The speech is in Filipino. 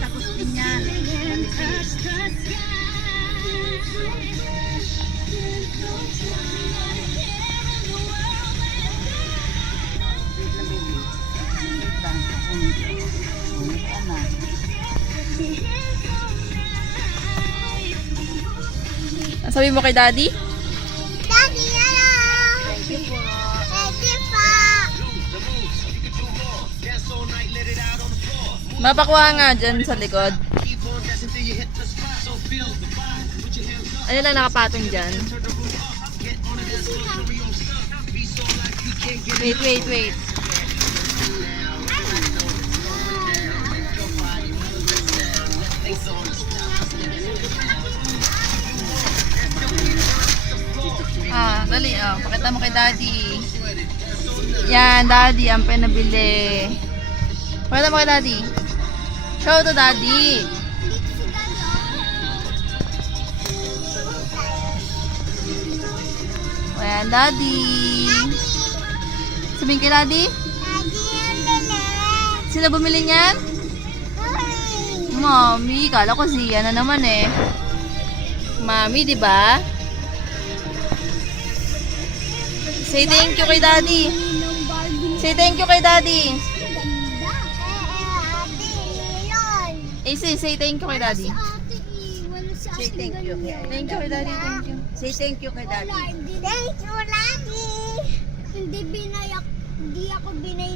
Tapos din yan. Sabi mo kay Daddy? Daddy, hello! Thank you po. Thank you po. Mapakuha nga dyan sa likod. Ano lang nakapatong dyan? Wait. Dali. Pakita mo kay Daddy. Yan, Daddy, ang pinabili. Pakita mo kay Daddy. Show to Daddy. Ayan, Daddy. Sabihin kay Daddy. Daddy, ang lele. Sino bumili niyan? Mommy, kala ko si ano naman eh. Mommy, di ba? Say thank you kay Daddy. Say thank you kay Daddy. Say thank you kay Daddy. Say thank you. Thank you kay Daddy, thank you. Say thank you kay Daddy. Thank you, Daddy. Hindi ako binay